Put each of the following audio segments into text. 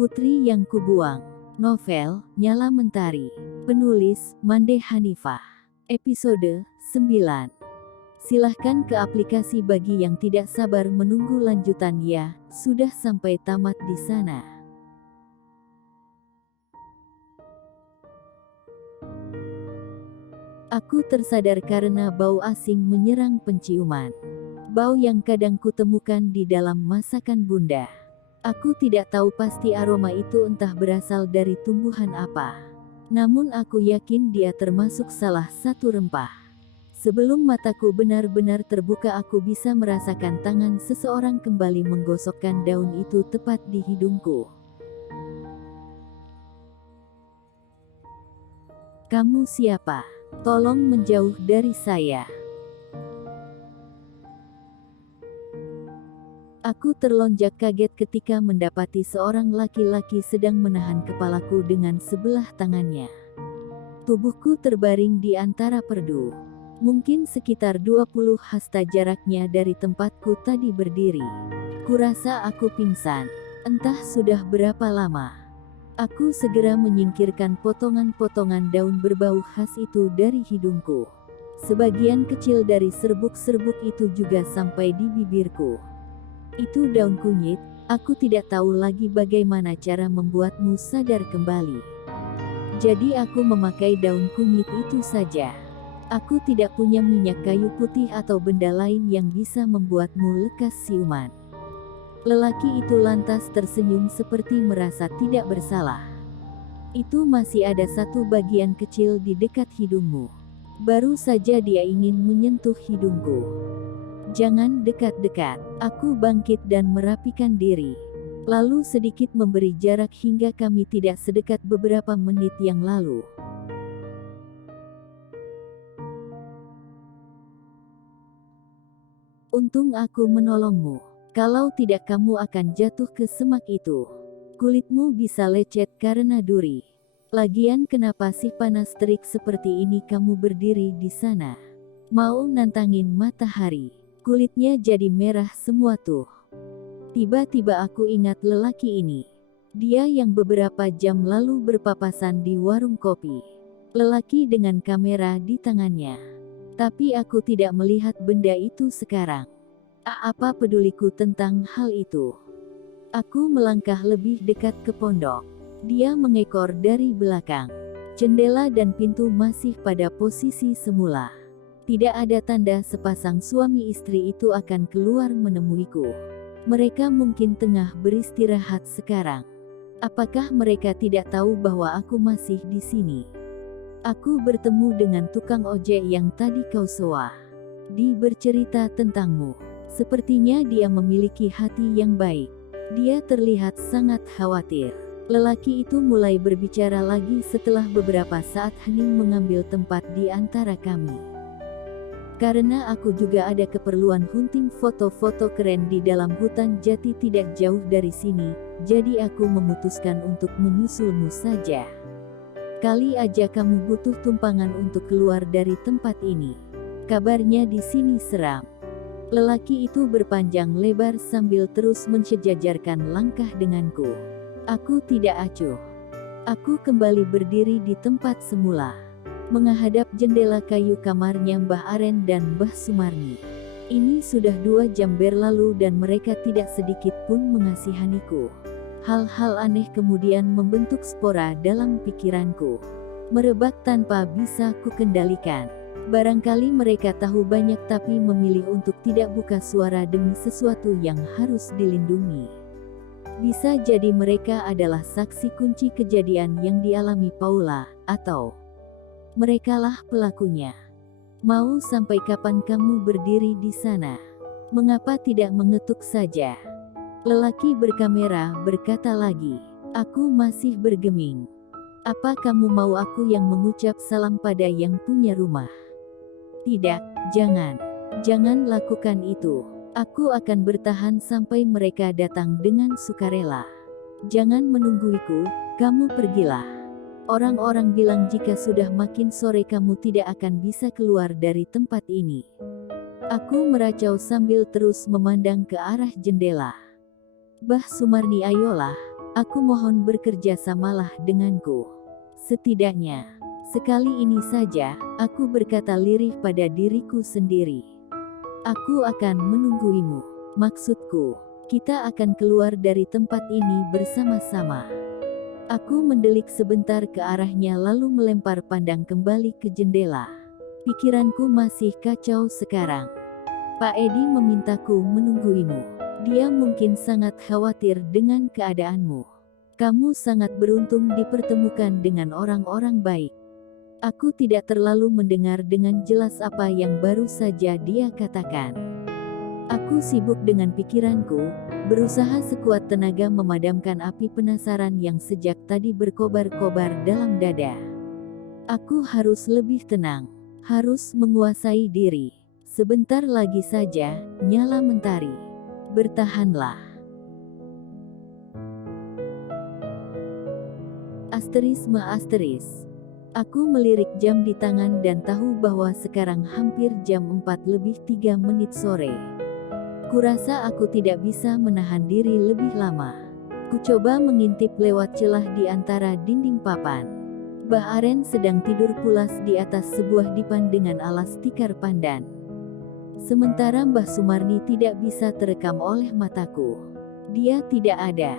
Putri yang Kubuang. Novel, Nyala Mentari. Penulis, Mande Hanifah. Episode 9. Silahkan ke aplikasi bagi yang tidak sabar menunggu lanjutan ya, sudah sampai tamat di sana. Aku tersadar karena bau asing menyerang penciuman. Bau yang kadang kutemukan di dalam masakan bunda. Aku tidak tahu pasti aroma itu entah berasal dari tumbuhan apa. Namun aku yakin dia termasuk salah satu rempah. Sebelum mataku benar-benar terbuka aku bisa merasakan tangan seseorang kembali menggosokkan daun itu tepat di hidungku. Kamu siapa? Tolong menjauh dari saya. Aku terlonjak kaget ketika mendapati seorang laki-laki sedang menahan kepalaku dengan sebelah tangannya. Tubuhku terbaring di antara perdu. Mungkin sekitar 20 hasta jaraknya dari tempatku tadi berdiri. Kurasa aku pingsan. Entah sudah berapa lama. Aku segera menyingkirkan potongan-potongan daun berbau khas itu dari hidungku. Sebagian kecil dari serbuk-serbuk itu juga sampai di bibirku. Itu daun kunyit, aku tidak tahu lagi bagaimana cara membuatmu sadar kembali. Jadi aku memakai daun kunyit itu saja. Aku tidak punya minyak kayu putih atau benda lain yang bisa membuatmu lekas siuman. Lelaki itu lantas tersenyum seperti merasa tidak bersalah. Itu masih ada satu bagian kecil di dekat hidungmu. Baru saja dia ingin menyentuh hidungku. Jangan dekat-dekat. Aku bangkit dan merapikan diri. Lalu sedikit memberi jarak hingga kami tidak sedekat beberapa menit yang lalu. Untung aku menolongmu. Kalau tidak kamu akan jatuh ke semak itu. Kulitmu bisa lecet karena duri. Lagian kenapa sih panas terik seperti ini kamu berdiri di sana? Mau nantangin matahari? Kulitnya jadi merah semua tuh. Tiba-tiba aku ingat lelaki ini. Dia yang beberapa jam lalu berpapasan di warung kopi. Lelaki dengan kamera di tangannya. Tapi aku tidak melihat benda itu sekarang. Apa peduliku tentang hal itu? Aku melangkah lebih dekat ke pondok. Dia mengekor dari belakang. Jendela dan pintu masih pada posisi semula. Tidak ada tanda sepasang suami istri itu akan keluar menemuiku. Mereka mungkin tengah beristirahat sekarang. Apakah mereka tidak tahu bahwa aku masih di sini? Aku bertemu dengan tukang ojek yang tadi kau sewa. Dia bercerita tentangmu. Sepertinya dia memiliki hati yang baik. Dia terlihat sangat khawatir. Lelaki itu mulai berbicara lagi setelah beberapa saat hening mengambil tempat di antara kami. Karena aku juga ada keperluan hunting foto-foto keren di dalam hutan jati tidak jauh dari sini, jadi aku memutuskan untuk menyusulmu saja. Kali aja kamu butuh tumpangan untuk keluar dari tempat ini. Kabarnya di sini seram. Lelaki itu berpanjang lebar sambil terus mensejajarkan langkah denganku. Aku tidak acuh. Aku kembali berdiri di tempat semula. Menghadap jendela kayu kamarnya Mbah Aren dan Mbah Sumarni. Ini sudah 2 jam berlalu dan mereka tidak sedikit pun mengasihaniku. Hal-hal aneh kemudian membentuk spora dalam pikiranku. Merebak tanpa bisa kukendalikan. Barangkali mereka tahu banyak tapi memilih untuk tidak buka suara demi sesuatu yang harus dilindungi. Bisa jadi mereka adalah saksi kunci kejadian yang dialami Paula, atau merekalah pelakunya. Mau sampai kapan kamu berdiri di sana? Mengapa tidak mengetuk saja? Lelaki berkamera berkata lagi. Aku masih bergeming. Apa kamu mau aku yang mengucap salam pada yang punya rumah? Tidak, jangan. Jangan lakukan itu. Aku akan bertahan sampai mereka datang dengan sukarela. Jangan menungguiku, kamu pergilah. Orang-orang bilang jika sudah makin sore kamu tidak akan bisa keluar dari tempat ini. Aku meracau sambil terus memandang ke arah jendela. Mbah Sumarni, ayolah. Aku mohon bekerja samalah denganku. Setidaknya, sekali ini saja, aku berkata lirih pada diriku sendiri. Aku akan menungguimu. Maksudku, kita akan keluar dari tempat ini bersama-sama. Aku mendelik sebentar ke arahnya lalu melempar pandang kembali ke jendela. Pikiranku masih kacau sekarang. Pak Edi memintaku menungguimu. Dia mungkin sangat khawatir dengan keadaanmu. Kamu sangat beruntung dipertemukan dengan orang-orang baik. Aku tidak terlalu mendengar dengan jelas apa yang baru saja dia katakan. Aku sibuk dengan pikiranku, berusaha sekuat tenaga memadamkan api penasaran yang sejak tadi berkobar-kobar dalam dada. Aku harus lebih tenang, harus menguasai diri. Sebentar lagi saja, nyala mentari. Bertahanlah. ****. Aku melirik jam di tangan dan tahu bahwa sekarang hampir jam 4:03 sore. Kurasa aku tidak bisa menahan diri lebih lama. Kucoba mengintip lewat celah di antara dinding papan. Mbah Aren sedang tidur pulas di atas sebuah dipan dengan alas tikar pandan. Sementara Mbah Sumarni tidak bisa terekam oleh mataku. Dia tidak ada.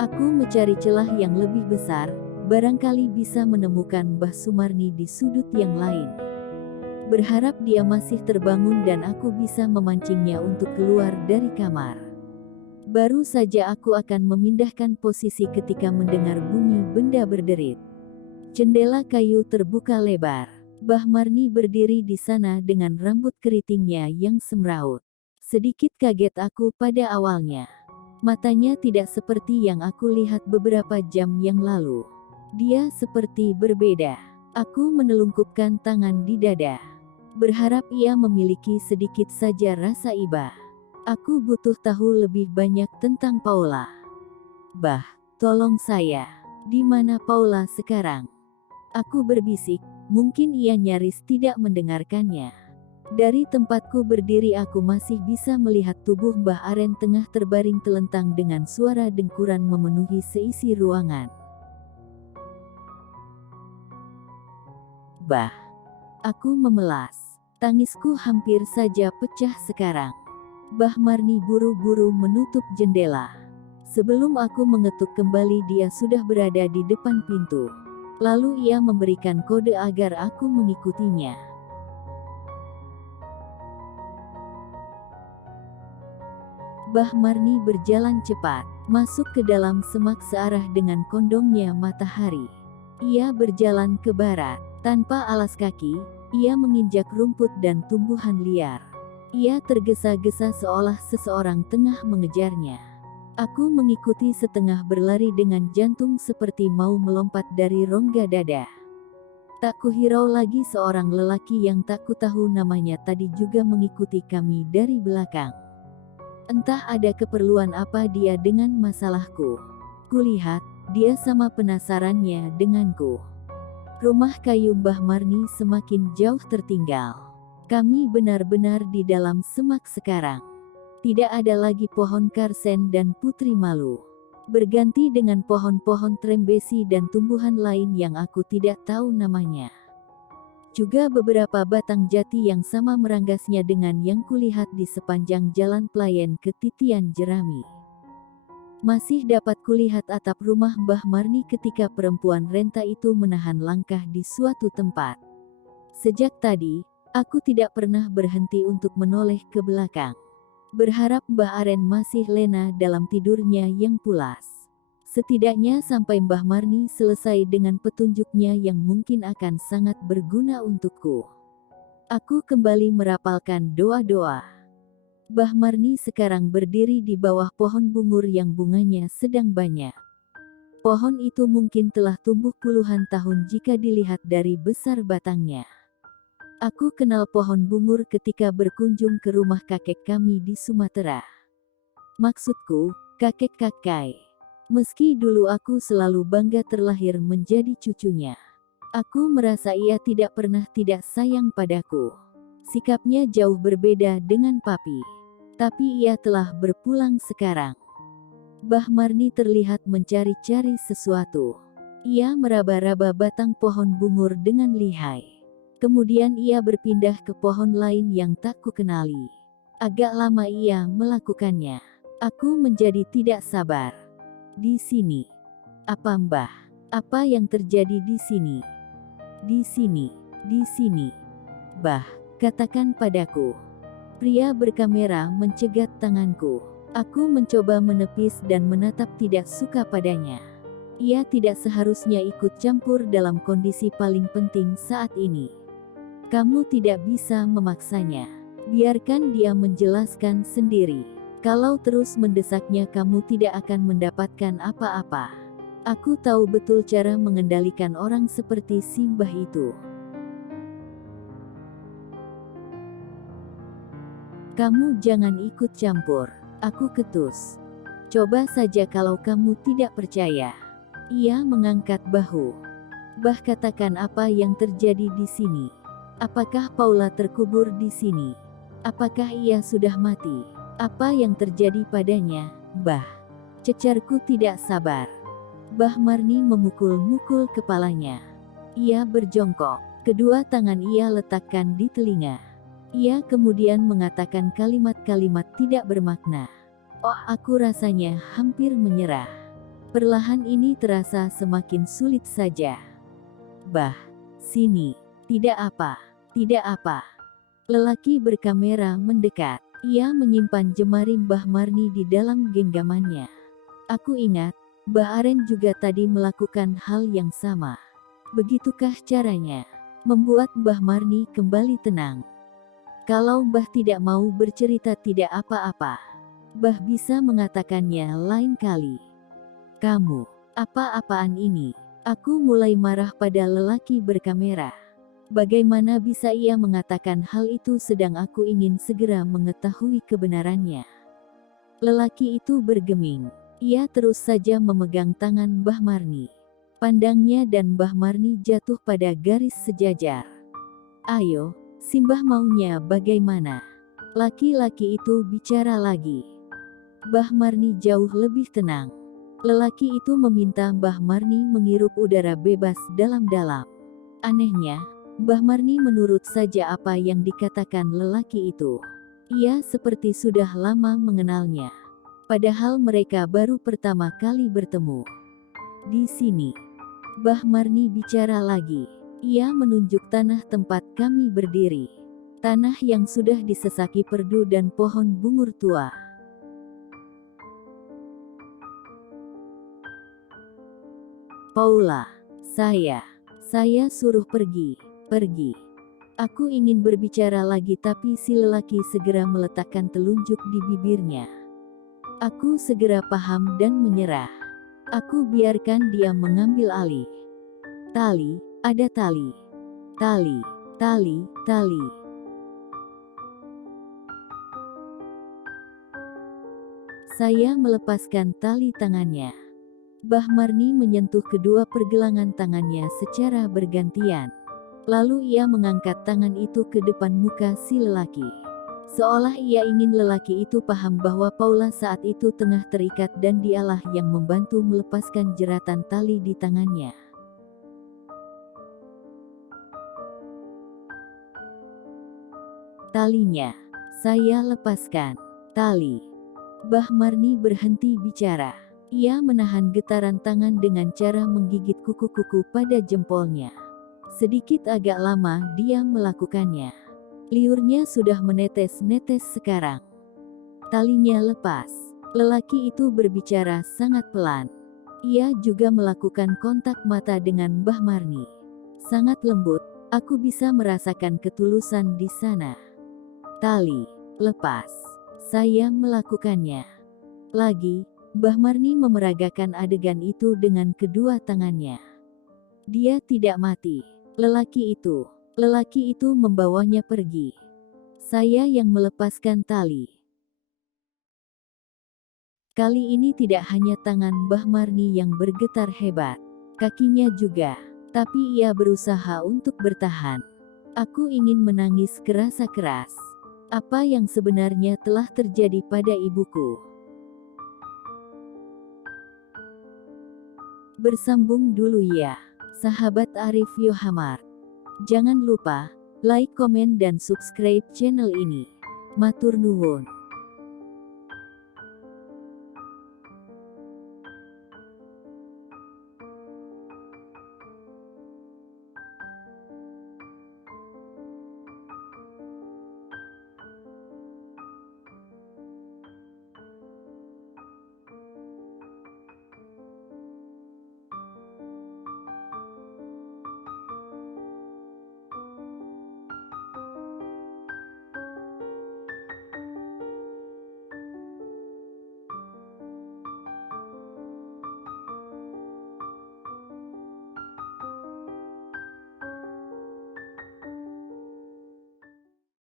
Aku mencari celah yang lebih besar, barangkali bisa menemukan Mbah Sumarni di sudut yang lain. Berharap dia masih terbangun dan aku bisa memancingnya untuk keluar dari kamar. Baru saja aku akan memindahkan posisi ketika mendengar bunyi benda berderit. Jendela kayu terbuka lebar. Mbah Marni berdiri di sana dengan rambut keritingnya yang semraut. Sedikit kaget aku pada awalnya. Matanya tidak seperti yang aku lihat beberapa jam yang lalu. Dia seperti berbeda. Aku menelungkupkan tangan di dada. Berharap ia memiliki sedikit saja rasa iba. Aku butuh tahu lebih banyak tentang Paula. Bah, tolong saya. Di mana Paula sekarang? Aku berbisik, mungkin ia nyaris tidak mendengarkannya. Dari tempatku berdiri aku masih bisa melihat tubuh Mbah Aren tengah terbaring telentang dengan suara dengkuran memenuhi seisi ruangan. Bah, aku memelas. Tangisku hampir saja pecah sekarang. Mbah Marni buru-buru menutup jendela. Sebelum aku mengetuk kembali dia sudah berada di depan pintu. Lalu ia memberikan kode agar aku mengikutinya. Mbah Marni berjalan cepat, masuk ke dalam semak searah dengan kondongnya matahari. Ia berjalan ke barat, tanpa alas kaki, ia menginjak rumput dan tumbuhan liar. Ia tergesa-gesa seolah seseorang tengah mengejarnya. Aku mengikuti setengah berlari dengan jantung seperti mau melompat dari rongga dada. Tak kuhirau lagi seorang lelaki yang tak kutahu namanya tadi juga mengikuti kami dari belakang. Entah ada keperluan apa dia dengan masalahku. Kulihat, dia sama penasarannya denganku. Rumah kayu Mbah Marni semakin jauh tertinggal. Kami benar-benar di dalam semak sekarang. Tidak ada lagi pohon karsen dan putri malu. Berganti dengan pohon-pohon trembesi dan tumbuhan lain yang aku tidak tahu namanya. Juga beberapa batang jati yang sama meranggasnya dengan yang kulihat di sepanjang jalan Pelayan ke Titian Jerami. Masih dapat kulihat atap rumah Mbah Marni ketika perempuan renta itu menahan langkah di suatu tempat. Sejak tadi, aku tidak pernah berhenti untuk menoleh ke belakang. Berharap Mbah Aren masih lena dalam tidurnya yang pulas. Setidaknya sampai Mbah Marni selesai dengan petunjuknya yang mungkin akan sangat berguna untukku. Aku kembali merapalkan doa-doa. Mbah Marni sekarang berdiri di bawah pohon bungur yang bunganya sedang banyak. Pohon itu mungkin telah tumbuh puluhan tahun jika dilihat dari besar batangnya. Aku kenal pohon bungur ketika berkunjung ke rumah kakek kami di Sumatera. Maksudku, kakek Kakai. Meski dulu aku selalu bangga terlahir menjadi cucunya. Aku merasa ia tidak pernah tidak sayang padaku. Sikapnya jauh berbeda dengan papi. Tapi ia telah berpulang sekarang. Mbah Marni terlihat mencari-cari sesuatu. Ia meraba-raba batang pohon bungur dengan lihai. Kemudian ia berpindah ke pohon lain yang tak kukenali. Agak lama ia melakukannya. Aku menjadi tidak sabar. Di sini. Apa Mbah? Apa yang terjadi di sini? Di sini. Di sini. Bah, katakan padaku. Pria berkamera mencegat tanganku. Aku mencoba menepis dan menatap tidak suka padanya. Ia tidak seharusnya ikut campur dalam kondisi paling penting saat ini. Kamu tidak bisa memaksanya. Biarkan dia menjelaskan sendiri. Kalau terus mendesaknya kamu tidak akan mendapatkan apa-apa. Aku tahu betul cara mengendalikan orang seperti si Mbah itu. Kamu jangan ikut campur. Aku ketus. Coba saja kalau kamu tidak percaya. Ia mengangkat bahu. Bah, katakan apa yang terjadi di sini. Apakah Paula terkubur di sini? Apakah ia sudah mati? Apa yang terjadi padanya, Bah? Cecarku tidak sabar. Mbah Marni memukul-mukul kepalanya. Ia berjongkok. Kedua tangan ia letakkan di telinga. Ia kemudian mengatakan kalimat-kalimat tidak bermakna. Oh, aku rasanya hampir menyerah. Perlahan ini terasa semakin sulit saja. Bah, sini. Tidak apa. Tidak apa. Lelaki berkamera mendekat. Ia menyimpan jemari Mbah Marni di dalam genggamannya. Aku ingat, Mbah Aren juga tadi melakukan hal yang sama. Begitukah caranya? Membuat Mbah Marni kembali tenang. Kalau Mbah tidak mau bercerita tidak apa-apa. Mbah bisa mengatakannya lain kali. Kamu, apa-apaan ini? Aku mulai marah pada lelaki berkamera. Bagaimana bisa ia mengatakan hal itu sedang aku ingin segera mengetahui kebenarannya? Lelaki itu bergeming. Ia terus saja memegang tangan Mbah Marni. Pandangnya dan Mbah Marni jatuh pada garis sejajar. Ayo, si Mbah maunya bagaimana? Laki-laki itu bicara lagi. Mbah Marni jauh lebih tenang. Lelaki itu meminta Mbah Marni menghirup udara bebas dalam-dalam. Anehnya, Mbah Marni menurut saja apa yang dikatakan lelaki itu. Ia seperti sudah lama mengenalnya. Padahal mereka baru pertama kali bertemu. Di sini. Mbah Marni bicara lagi. Ia menunjuk tanah tempat kami berdiri. Tanah yang sudah disesaki perdu dan pohon bungur tua. Paula, saya suruh pergi. Aku ingin berbicara lagi tapi si lelaki segera meletakkan telunjuk di bibirnya. Aku segera paham dan menyerah. Aku biarkan dia mengambil alih. Tali, ada tali. Tali. Saya melepaskan tali tangannya. Mbah Marni menyentuh kedua pergelangan tangannya secara bergantian. Lalu ia mengangkat tangan itu ke depan muka si lelaki. Seolah ia ingin lelaki itu paham bahwa Paula saat itu tengah terikat dan dialah yang membantu melepaskan jeratan tali di tangannya. Talinya. Saya lepaskan. Tali. Mbah Marni berhenti bicara. Ia menahan getaran tangan dengan cara menggigit kuku-kuku pada jempolnya. Sedikit agak lama dia melakukannya. Liurnya sudah menetes-netes sekarang. Talinya lepas. Lelaki itu berbicara sangat pelan. Ia juga melakukan kontak mata dengan Mbah Marni. Sangat lembut, aku bisa merasakan ketulusan di sana. Tali, lepas. Saya melakukannya. Lagi, Mbah Marni memeragakan adegan itu dengan kedua tangannya. Dia tidak mati. Lelaki itu membawanya pergi. Saya yang melepaskan tali. Kali ini tidak hanya tangan Mbah Marni yang bergetar hebat, kakinya juga. Tapi ia berusaha untuk bertahan. Aku ingin menangis keras-keras. Apa yang sebenarnya telah terjadi pada ibuku? Bersambung dulu ya, sahabat Arif Yohamar. Jangan lupa like, komen dan subscribe channel ini. Matur nuwun.